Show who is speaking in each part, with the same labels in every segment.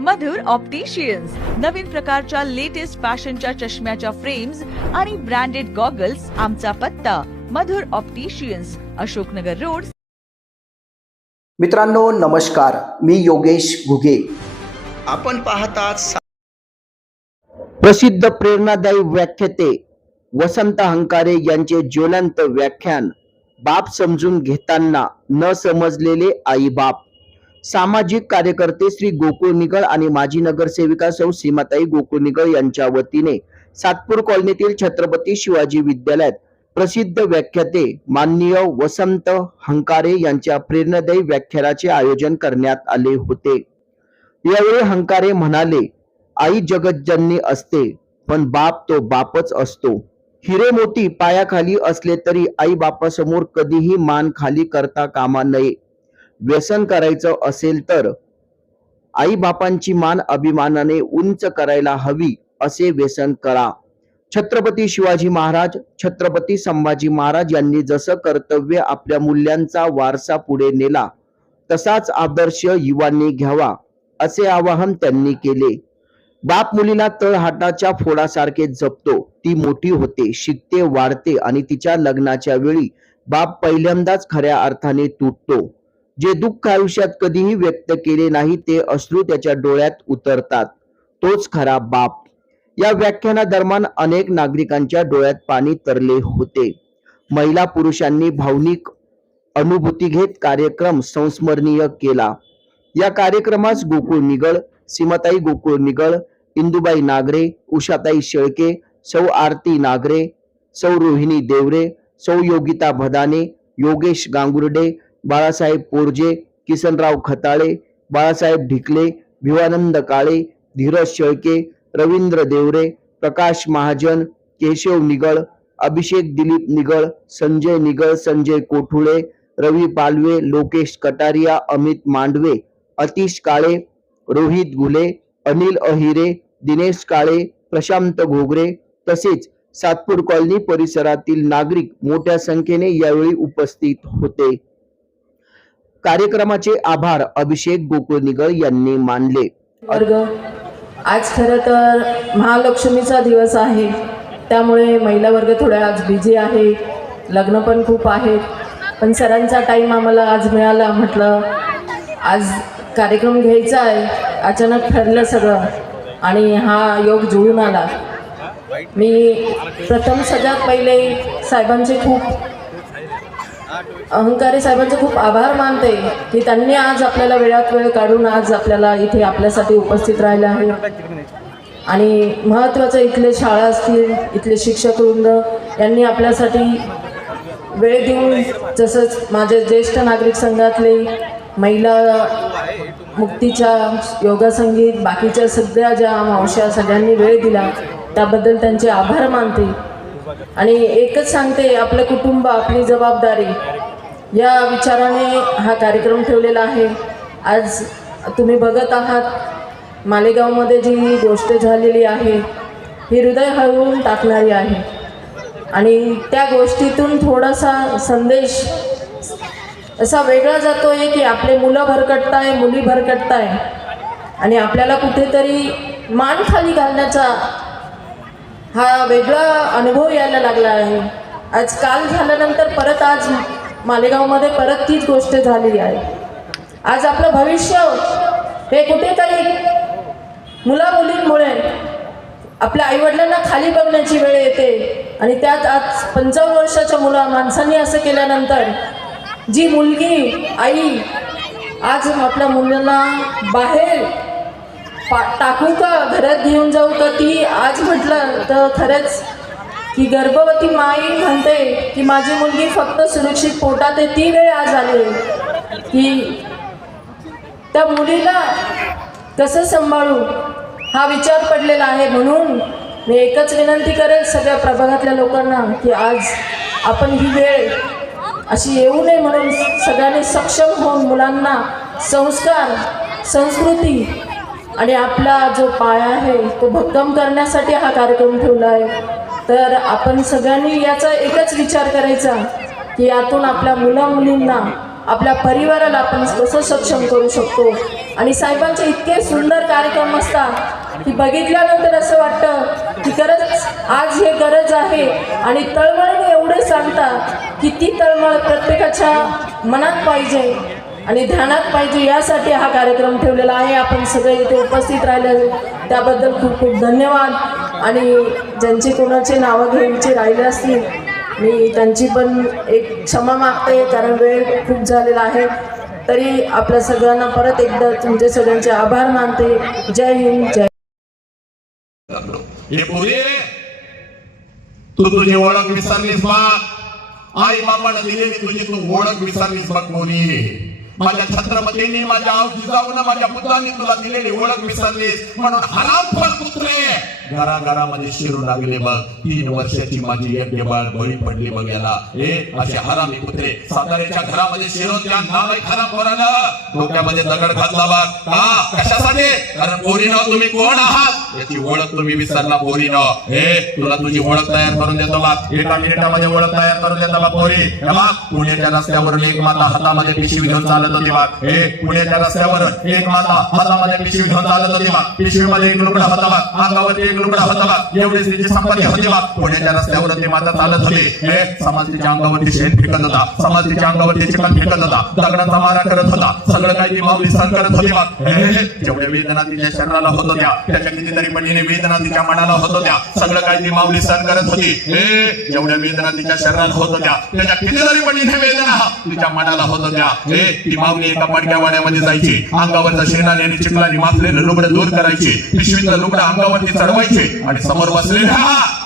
Speaker 1: मधुर opticians नवीन प्रकारच्या latest फॅशनच्या चष्म्याच्या फ्रेम्स आणि ब्रँडेड गॉगल्स आमचा पत्ता. Madhur opticians Ashoknagar road.
Speaker 2: मित्रांनो नमस्कार. मी योगेश घुगे.
Speaker 3: आपण पाहतात
Speaker 2: प्रसिद्ध प्रेरणादायी व्याख्याते वसंत हंकारे यांचे ज्वलंत व्याख्यान बाप समजून घेताना न समजलेले आई बाप. सामाजिक कार्यकर्ते श्री गोकुळ निगळ आणि माजी नगरसेविका सौ सीमाताई गोकुळ निगळ यांच्या वतीने सातपूर कॉलनीतील छत्रपती शिवाजी विद्यालयात प्रसिद्ध व्याख्याते माननीय वसंत हंकारे यांच्या प्रेरणादायी व्याख्यानाचे आयोजन करण्यात आले होते. यावेळी हंकारे म्हणाले आई जगज्जननी असते पण बाप तो बापच असतो. हिरे मोती पायाखाली असले तरी आई बापासमोर कधीही मान खाली करता कामा नये. व्यसन करायचं असेल तर आई बापांची मान अभिमानाने उंच करायला हवी असे व्यसन करा. छत्रपती शिवाजी महाराज छत्रपती संभाजी महाराज यांनी जसं कर्तव्य आपल्या मूल्यांचा वारसा पुढे नेला तसाच आदर्श युवांनी घ्यावा असे आवाहन त्यांनी केले. बाप मुलीला तळहाटाच्या फोडासारखे जपतो. ती मोठी होते शिकते वाढते आणि तिच्या लग्नाच्या वेळी बाप पहिल्यांदाच खऱ्या अर्थाने तुटतो. जे दुःख आयुष्यात कधीही व्यक्त केले नाही ते अश्रू त्याच्या डोळ्यात उतरतात. तोच खरा बाप. या व्याख्यानादरम्यान अनेक नागरिकांच्या डोळ्यात पाणी तरले होते. महिला पुरुषांनी भावनिक अनुभूती घेत कार्यक्रम संस्मरणीय केला. या कार्यक्रमास गोकुळ निगळ सीमाताई गोकुळ निगळ इंदुबाई नागरे उषाताई शेळके सौ आरती नागरे सौ रोहिणी देवरे सौ योगिता भदाने योगेश गांगुर्डे बाळासाहेब पोरजे किसनराव खताळे बाळासाहेब ढिकले भिवानंद काळे धीरज शेळके रवींद्र देवरे प्रकाश महाजन केशव निगळ अभिषेक दिलीप निगळ संजय निगळ संजय कोठुळे रवी पालवे लोकेश कटारिया अमित मांडवे अतिश काळे रोहित गुले अनिल अहिरे दिनेश काळे प्रशांत घोगरे तसेच सातपूर कॉलनी परिसरातील नागरिक मोठ्या संख्येने यावेळी उपस्थित होते. कार्यक्रमाचे आभार अभिषेक गोकुळनिगळ यांनी मानले.
Speaker 4: वर्ग आज खरं तर महालक्ष्मीचा दिवस आहे. त्यामुळे महिला वर्ग थोड्या आज बिझी आहे. लग्न पण खूप आहेत. पण सरांचा टाईम आम्हाला आज मिळाला म्हटलं आज कार्यक्रम घ्यायचा आहे. अचानक ठरलं सगळं आणि हा योग जुळून आला. मी प्रथम सगळ्यात पहिले साहेबांचे खूप अहंकारी साहेबांचे खूप आभार मानते की त्यांनी आज आपल्याला वेळात वेळ काढून आज आपल्याला इथे आपल्यासाठी उपस्थित राहिले आहे. आणि महत्त्वाचं इथले शाळा असतील इथले शिक्षक वृंद यांनी आपल्यासाठी वेळ देऊन तसंच माझे ज्येष्ठ नागरिक संघातले महिला मुक्तीच्या योगा संगीत बाकीच्या सगळ्या ज्या मावश्या सगळ्यांनी वेळ दिला त्याबद्दल त्यांचे आभार मानते. आणि एकच सांगते आपलं कुटुंब आपली जबाबदारी. या विचाराने हा कार्यक्रम ठेवलेला आहे. आज तुम्ही बघत आहात मालेगावमध्ये जी गोष्ट झालेली आहे ही हृदय हळवून टाकणारी आहे. आणि त्या गोष्टीतून थोडासा संदेश असा वेगळा जातो आहे की आपले मुलं भरकटताय मुली भरकटताय. आणि आपल्याला कुठेतरी मान खाली घालण्याचा हा वेगळा अनुभव यायला लागला आहे. आज काल झाल्यानंतर परत आज मालेगावमध्ये परत तीच गोष्ट झाली आहे. आज आपलं भविष्य हे कुठेतरी मुला मुलींमुळे आपल्या आईवडिलांना खाली बघण्याची वेळ येते. आणि त्यात आज पंचावन्न वर्षाच्या मुला माणसांनी असं केल्यानंतर जी मुलगी आई आज आपल्या मुलांना बाहेर पा टाकू का? घरात घेऊन जाऊ का? ती आज म्हटलं तर खरंच की गर्भवती माई म्हणते की माझी मुलगी फक्त सुरक्षित पोटात आहे. ती वेळ आज आली आहे. की त्या मुलीला कसं सांभाळू? हा विचार पडलेला आहे. म्हणून मी एकच विनंती करेल सगळ्या प्रभागातल्या लोकांना की आज आपण ही वेळ अशी येऊ नये म्हणून सगळ्यांनी सक्षम होऊन मुलांना संस्कार संस्कृती आणि आपला जो पाया आहे तो भक्कम करण्यासाठी हा कार्यक्रम ठेवला आहे तर आपण सगळ्यांनी याचा एकच विचार करायचा की यातून आपल्या मुला मुलींना आपल्या परिवाराला आपण कसं सक्षम करू शकतो? आणि साहेबांचे इतके सुंदर कार्यक्रम असतात की बघितल्यानंतर असं वाटतं की खरंच आज हे गरज आहे. आणि तळमळीने एवढे सांगतात की ती तळमळ प्रत्येकाच्या मनात पाहिजे. आणि ध्यानात पाहिजे यासाठी हा कार्यक्रम ठेवलेला आहे. आपण सगळे इथे उपस्थित राहिले. त्याबद्दल खूप खूप धन्यवाद. आणि ज्यांची कोणाचे नावं घ्यायची राहिले असतील मी त्यांची पण एक क्षमा मागते कारण वेळ खूप झालेला आहे. तरी आपल्या सगळ्यांना परत एकदा तुमचे सगळ्यांचे आभार मानते. जय हिंद जय
Speaker 5: तू तुझी ओळख विसरलीस बा. आई बाबानं दिलेली तुझी तू ओळख विसरलीस बघ कोणी माझ्या छत्रपतीने माझ्या जिजाऊनं माझ्या पुत्रांनी तुला दिलेली ओळख विसरलीस. म्हणून हराम कुत्रे! घराघरामध्ये शिरू लागले बघ. तीन वर्षाची माझी यज्ञ बाळ बळी पडली बघ याला. हे असे हरामी कुत्रे साताऱ्याच्या घरामध्ये शिरून त्या नालायक खराब कोरानं डोक्यामध्ये दगड घातला बघ. का? कशासाठी? कारण पोरीनं तुम्ही कोण आहात? याची ओळख तुम्ही विसरला पोरीनं. हे तुला तुझी ओळख तयार करून देतो बाग एका मिनिटामध्ये ओळख तयार करून देतो बाग पोरी. बाग पुण्याच्या रस्त्यावरून एक माता हातामध्ये पिशवी घेऊन चालत होती बाग हे पुण्याच्या रस्त्यावर एक माता हातामध्ये पिशवी घेऊन चालत होती बाग पिशवीमध्ये एक लुकडा होता बाग अंगावरती एक लुगडा होता बा एवढीच तिची संपत्ती होती बा. पुण्याच्या रस्त्यावर ते माता चालत होते. समाज तिच्या अंगावरती शेण फेकत होता. समाज तिच्या अंगावरती चिकन फेकत होता. दगडाचा मारा करत होता. सगळं काही ती माऊली सहन करत होती बा. जेवढ्या वेदना तिच्या शरीराला होत होत्या त्याच्या कितीतरी पटीने वेदना तिच्या मनाला होत होत्या. सगळं काही ती माऊली सहन करत होती. जेवढ्या वेदना तिच्या शरीराला होत होत्या त्याच्या कितीतरी पटीने वेदना तिच्या मनाला होत होत्या. ती माऊली एका पडक्या वाड्यामध्ये जायची. अंगावरचा शेणाने आणि चिखलाने माखलेलं लुगडं दूर करायची. पिशवीतलं लुगडं अंगावरती चढवायचे. आणि समोर बसलेल्या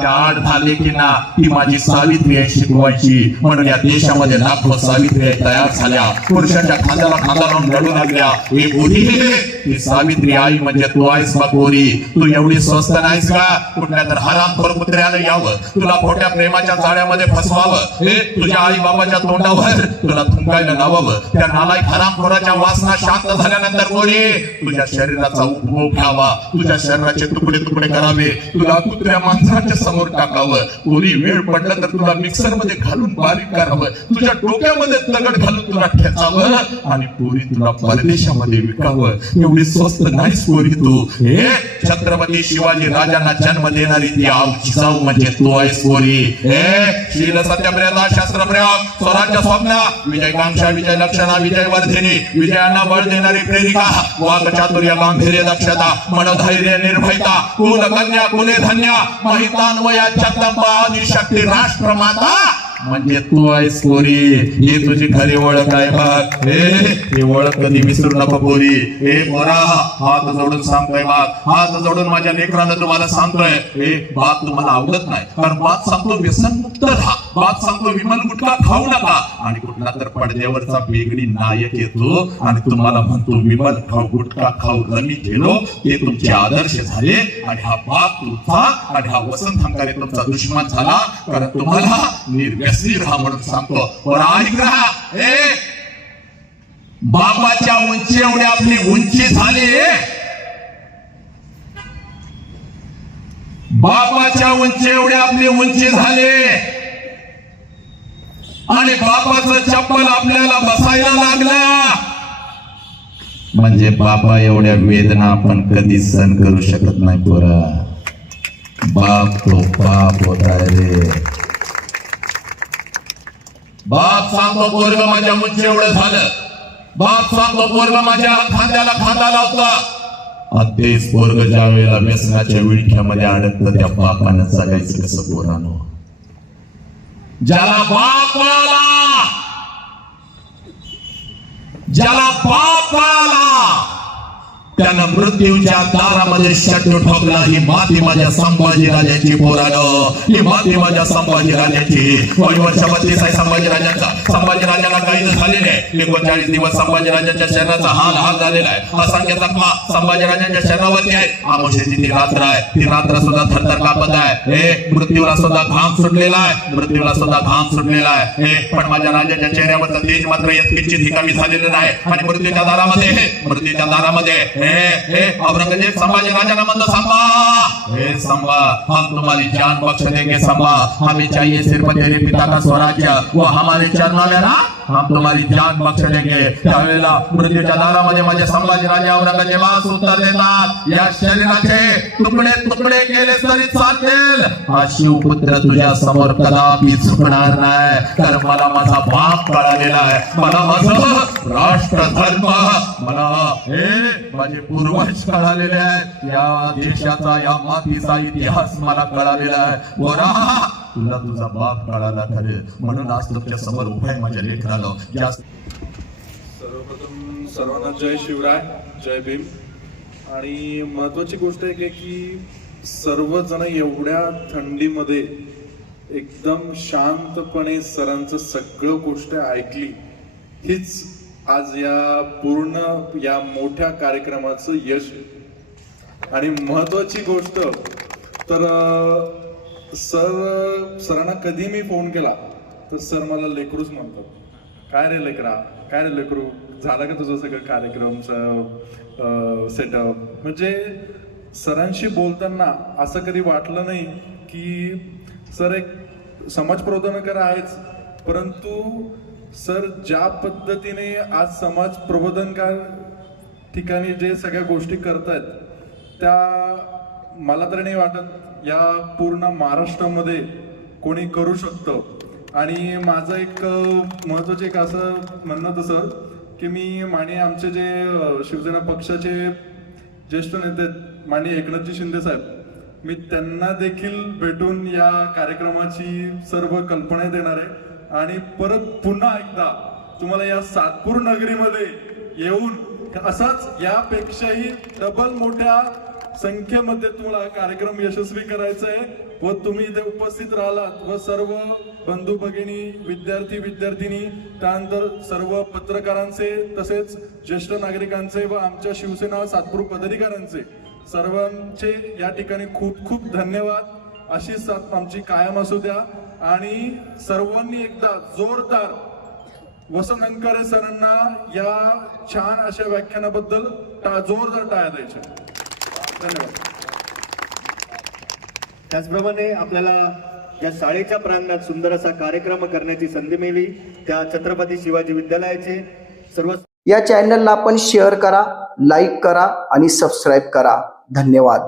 Speaker 5: त्या आठ दहा लेकींना ती माझी सावित्री आहे शिकवायची. म्हणून या देशामध्ये लाखो सावित्री तयार झाल्या. पुरुषाच्या खांद्याला खांदा लावून लढू लागल्या. हे सावित्री आई म्हणजे तू आहेस बा गोरी तू एवढी स्वस्त नाहीस का? कुठल्या तर हरामखोर कुत्र्यानं यावं. तुला खोट्या प्रेमाच्या जाळ्यामध्ये फसवावं. हे तुझ्या आई बाबाच्या तोंडावर तुला थुंकायला लावावं. त्या नालायक हरामखोराच्या वासना शांत झाल्यानंतर गोरी तुझ्या शरीराचा उपभोग घ्यावा. तुझ्या शरीराचे तुकडे तुकडे करावे. तुला कुत्र्या माणसाच्या समोर टाकावं. कोणी वेळ पडला तर तुला मिक्सरमध्ये घालून बारीक करावं. तुझ्या डोक्यामध्ये दगड घालून तुला ठेचावं आणि पोरी तुला परदेशामध्ये विकावं. एवढी स्वस्त नाहीस पोरी तू. हे छत्रपती शिवाजी राजांना जन्म देणारी ती आमची जाऊ म्हणजे तू आहेस पोरी. हे शील सत्यप्रियता शास्त्रप्रयोग स्वराज्य स्वप्न विजयकांक्षा विजय लक्षणा विजय वर्धिनी विजयांना बळ देणारी प्रेरिका वाक चातुर्य गांभीर्य दक्षता मनधैर्य निर्भयता कुल कन्या कुले धन्या महिता महितान्वया जगदंबा आदिशक्ती राष्ट्रमाता म्हणजे तू आहेस पोरी. हे तुझी खरी ओळख आहे बाग हे ओळख कधी विसरू नको पोरी. हे मोरा हात जोडून सांगतोय बाग हात जोडून माझ्या लेकरानं तुम्हाला सांगतोय. हे बात तुम्हाला आवडत नाही. कारण बात सांगतो व्यसन मुक्त राहा. बात सांगतो विमल गुटका खाऊ नका. आणि कुठला तर पडद्यावरचा वेगळी नायक येतो आणि तुम्हाला म्हणतो विमल खाऊ गुटका खाऊ रमी खेळो. ते तुमचे आदर्श झाले आणि हा बाप तुमचा आणि हा वसंत हंकारे तुमचा दुश्मन झाला. कारण तुम्हाला निर्व्यसनी राहा म्हणून सांगतो. पण ऐक राहा ए बाबाच्या उंची एवढी आपली उंची झाली. बापाच्या उंची एवढी आपली उंची झाली. आणि बापाचं चप्पल आपल्याला बसायला लागला. म्हणजे बाबा एवढ्या वेदना आपण कधी सहन करू शकत नाही पोरा. बाप तो बाप होता रे. बाप सांगतो पोरग माझ्या उंची एवढं झालं. बाप सांगतो पोरग माझ्या खांद्याला खांदा लावता. तेच पोरग ज्या वेळेला व्यसनाच्या विळख्यामध्ये अडकत त्या बापानं जगायचं कसं पोरानो? ज्याला बाप ज्याला बाप मिळाला त्यानं मृत्यूच्या दारामध्ये शट्टू ठोकला. ही माती माझ्या संभाजी राजाची पोरानं. ही माती माझ्या संभाजी राजाची. वय वर्ष बत्तीस आहे संभाजी राजाचा? संभाजी राजाला काही झालेले आहे एकोणचाळीस दिवस संभाजी राजाच्या शरीराचा हाल हाल झालेला आहे. असंख्य जखमा संभाजी राजाच्या शरीरावरती आहे आमोशीची ती रात्र आहे. ती रात्र सुद्धा थरथर कापत आहे. हे मृत्यूला सुद्धा घाम सुटलेला आहे. मृत्यूला सुद्धा घाम सुटलेला आहे. हे पण माझ्या राजाच्या चेहऱ्यावरचा तेज मात्र यत्किंचित ही कमी झालेलं नाही. आणि मृत्यूच्या दारामध्ये मृत्यूच्या दारामध्ये हे ए ए औरंगजेब संभाजी राजा मंद संभा. हे संभा हम तुम्हारी जान बख्श देंगे संभा. हमें चाहिए सिर्फ तेरे पिता का स्वराज्य वो हमारे चरणों में ना हम तुम्हारी जान बख्श देंगे। त्यावेळेला मृत्यूच्या दारामध्ये माझे संभाजी राजे औरंगजेबास उत्तर देतात। या शरीराचे तुकडे तुकडे केले तरी चालेल। हा शिवपुत्र तुझ्या समोर कदापि झुकणार नाही। तर मला माझा बाप कळालेला आहे। मला माझं राष्ट्र धर्म मला हे माझे पूर्वज कळालेले आहेत। या देशाचा या मातीचा इतिहास मला कळालेला आहे। बोरा तुला तुझा बाप कळाला खरे. म्हणून आज तुमच्यासमोर उभा आहे माझ्या लेखनाला
Speaker 6: सर्वप्रथम सर्वांना जय शिवराय जय भीम. आणि महत्वाची गोष्ट एक आहे की सर्वजण एवढ्या थंडीमध्ये एकदम शांतपणे सरांचं सगळं गोष्ट ऐकली हीच आज या पूर्ण या मोठ्या कार्यक्रमाचं यश आहे. आणि महत्वाची गोष्ट तर सर सरांना कधी मी फोन केला तर सर मला लेकरूच म्हणतात. काय रे लेकरा? काय रे लेकरू? झालं का तुझं सगळं कार्यक्रमचं सेटअप म्हणजे सरांशी बोलताना असं कधी वाटलं नाही की सर एक समाज प्रबोधनकर आहेच. परंतु सर ज्या पद्धतीने आज समाज प्रबोधनकार ठिकाणी जे सगळ्या गोष्टी करतायत त्या मला तर नाही वाटत या पूर्ण महाराष्ट्रामध्ये कोणी करू शकतं. आणि माझं एक महत्त्वाचं एक असं म्हणणं तसं की मी माने आमचे जे शिवसेना पक्षाचे ज्येष्ठ नेते आहेत, एकनाथजी शिंदे साहेब मी त्यांना देखील भेटून या कार्यक्रमाची सर्व कल्पना देणार आहे. आणि परत पुन्हा एकदा तुम्हाला या सातपूर नगरीमध्ये येऊन असाच यापेक्षाही डबल मोठ्या संख्येमध्ये तुम्हाला कार्यक्रम यशस्वी करायचा आहे व तुम्ही इथे उपस्थित राहिलात व सर्व बंधू भगिनी विद्यार्थी विद्यार्थिनी त्यानंतर सर्व पत्रकारांचे तसेच ज्येष्ठ नागरिकांचे व आमच्या शिवसेना सातपूर पदाधिकाऱ्यांचे सर्वांचे या ठिकाणी खूप खूप धन्यवाद. अशी सात आमची कायम असू द्या. आणि सर्वांनी एकदा जोरदार वसंत अंकारे सरांना या छान अशा व्याख्यानाबद्दल टा- जोरदार टाळ्या द्यायच्या. धन्यवाद.
Speaker 7: त्याचप्रमाणे आपल्याला या शाळेच्या प्रांगणात सुंदर असा कार्यक्रम करण्याची संधी मिळाली. त्या छत्रपती शिवाजी विद्यालयाचे सर्व
Speaker 2: या चॅनलला आपण शेअर करा लाईक करा आणि सबस्क्राईब करा. धन्यवाद.